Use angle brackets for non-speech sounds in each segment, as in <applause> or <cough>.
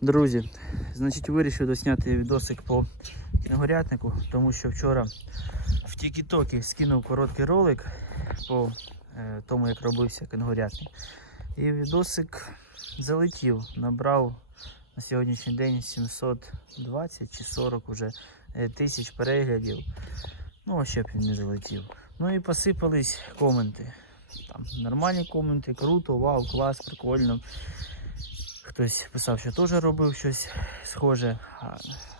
Друзі, значить вирішив досняти відосик по кіногорятнику, тому що вчора в Тікі-Токі скинув короткий ролик по е, тому, як робився кінгурятник. І відосик залетів, набрав на сьогоднішній день 720 чи 40 уже е, тисяч переглядів. Ну, а ще б він не залетів. Ну і посипались коменти. Там нормальні коменти, круто, вау, клас, прикольно. Хтось писав, що теж робив щось схоже.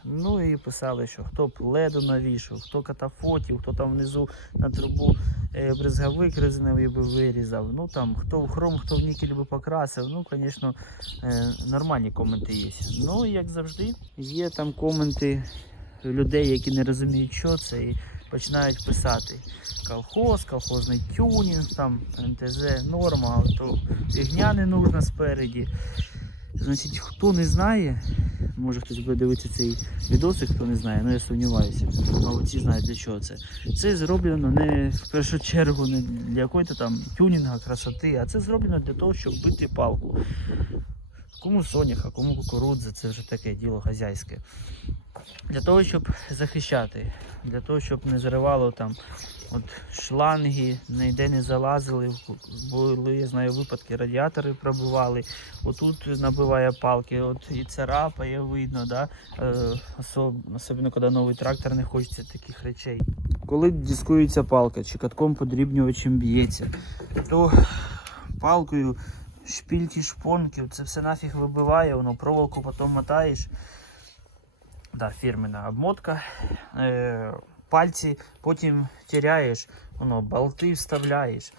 Ну і писали, що хто б леду навішав, хто катафотів, хто там внизу на трубу е, брезговик резиновий би вирізав. Ну там хто в хром, хто в нікель би покрасив. Ну, звісно, е, нормальні коменти є. Ну, як завжди, є там коменти людей, які не розуміють, що це, і починають писати колхоз, колхозний тюнінг, там НТЗ, норма, а то фігня не нужна спереді. Значить, хто не знає, може хтось буде дивитися цей відосик, хто не знає, ну я сумніваюся. Але ці знають для чого це. Це зроблено не в першу чергу не для якоїсь там тюнінга, красоти, а це зроблено для того, щоб бити палку. Кому соняха, кому кукурудза, це вже таке діло хазяйське. Для того, щоб захищати, для того, щоб не зривало там от шланги, ніде не залазили, були, я знаю, випадки, радіатори пробивали, отут набиває палки, от і царапає, видно, да? е, особ- особливо коли новий трактор не хочеться таких речей. Коли дискується палка чи катком подрібнювачем б'ється, то палкою шпільки, шпонки, це все нафіг вибиває, воно проволоку потім мотаєш. Да, фірмена обмотка. Е, пальці потім теряєш, воно, болти вставляєш.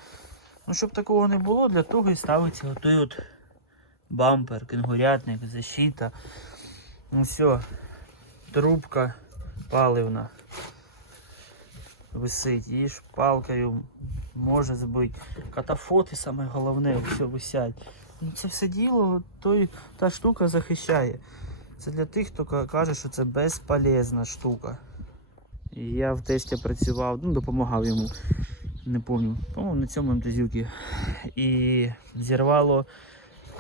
Ну, щоб такого не було, для того і ставиться отой от бампер, кенгурятник, защита. Ну все, трубка паливна висить, її палкою може збити. Катафоти саме головне, все висять. Ну, це все діло, той, та штука захищає. Це для тих, хто каже, що це безполезна штука. Я в тесті працював, ну, допомагав йому. Не пам'ятаю, по-моєму, на цьому МТЗюки. І зірвало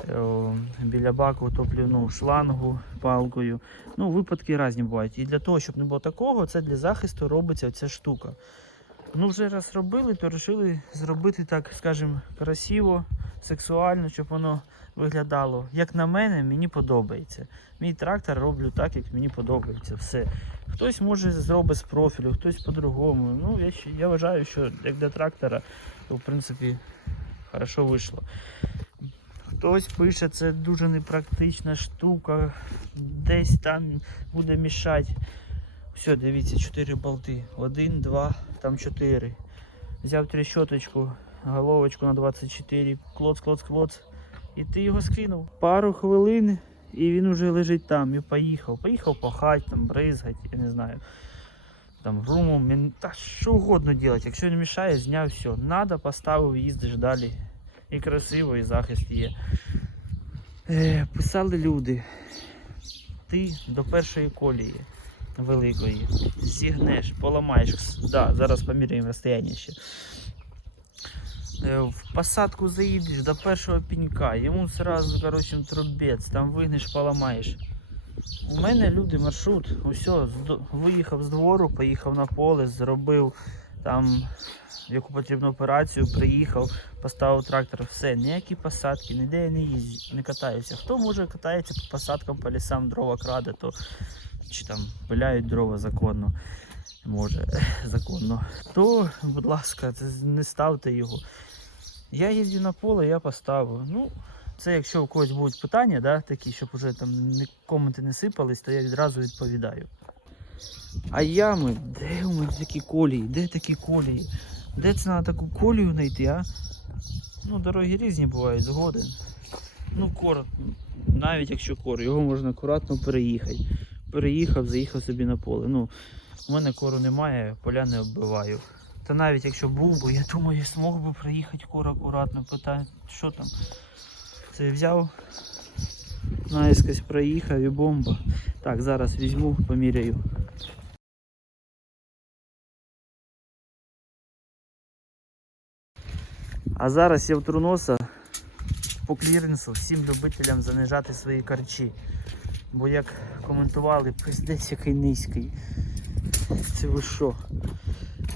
е, біля баку топлівну шлангу палкою. Ну, випадки різні бувають. І для того, щоб не було такого, це для захисту робиться ця штука. Ну, вже раз робили, то вирішили зробити так, скажімо, красиво, сексуально, щоб воно виглядало. Як на мене, мені подобається. Мій трактор роблю так, як мені подобається. Все. Хтось може зробить з профілю, хтось по-другому. Ну, я, я вважаю, що як для трактора, то в принципі хорошо вийшло. Хтось пише, це дуже непрактична штука, десь там буде мішати. Все, дивіться, 4 болти. Один, два, там 4. Взяв трещоточку, головочку на 24, клоц, клоц, клоц. І ти його скинув. Пару хвилин і він вже лежить там і поїхав. Поїхав пахать, там, бризгать, я не знаю. Там румом, та що угодно робити. Якщо не мішає, зняв все. Надо, поставив, їздиш далі. І красиво, і захист є. Е, писали люди. Ти до першої колії великої зігнеш, поламаєш. Да, зараз поміряємо розстояння ще. Е, В посадку заїдеш до першого пенька, йому сразу, короче, трубець, там вигнеш, поламаєш. У мене люди маршрут, усе, виїхав з двору, поїхав на поле, зробив там яку потрібну операцію, приїхав, поставив трактор, все, ніякі посадки, ніде я не їздю, не катаюся. Хто може катається по посадкам, по лісам, дрова краде, то чи там пиляють дрова законно, може, <laughs> законно, то, будь ласка, не ставте його. Я їздю на поле, я поставив. Ну, це якщо у когось будуть питання, да, такі, щоб уже там коменти не сипались, то я відразу відповідаю. А ями, де у мене такі колії? Де такі колії? Де це на таку колію знайти, а? Ну, дороги різні бувають, згоден. Ну, кор, навіть якщо кор, його можна акуратно переїхати. Переїхав, заїхав собі на поле. Ну, у мене кору немає, поля не оббиваю. Та навіть якщо був би, я думаю, я змог би приїхати кор акуратно, питаю, що там. Це взяв, наїскось проїхав і бомба. Так, зараз візьму, поміряю. А зараз я в Труноса по кліренсу всім любителям занижати свої карчі. Бо як коментували, пиздець який низький. Це ви що?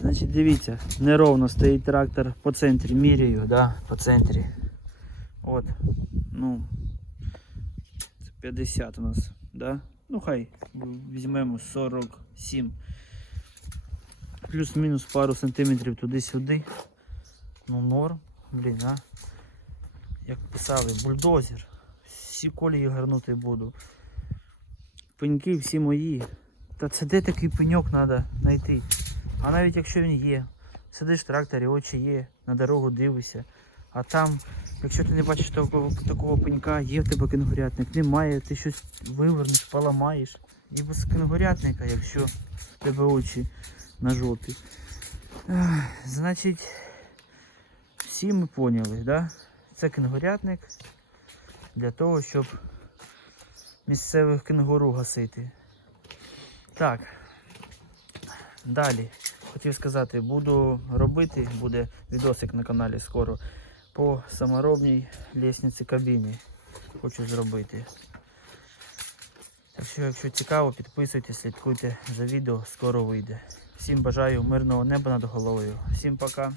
Значить, дивіться, неровно стоїть трактор по центрі, міряю, да, по центрі. От, ну, це 50 у нас, да? Ну хай візьмемо 47. Плюс-мінус пару сантиметрів туди-сюди. Ну норм, блін, а. Як писали, бульдозер. Всі колії гарнути буду. Пеньки всі мої. Та це де такий пеньок треба знайти? А навіть якщо він є, сидиш в тракторі, очі є, на дорогу дивишся. А там, якщо ти не бачиш такого, такого пенька, є в тебе кенгурятник, немає, ти щось вивернеш, поламаєш. І без кенгурятника, якщо в тебе очі на. Ех, Значить, всі ми поняли, да? Це кенгурятник для того, щоб місцевих кенгуру гасити. Так. Далі. Хотів сказати, буду робити, буде відосик на каналі скоро по саморобній лісниці кабіні. Хочу зробити. Так що, якщо цікаво, підписуйтесь, слідкуйте за відео, скоро вийде. Всім бажаю мирного неба над головою. Всім пока.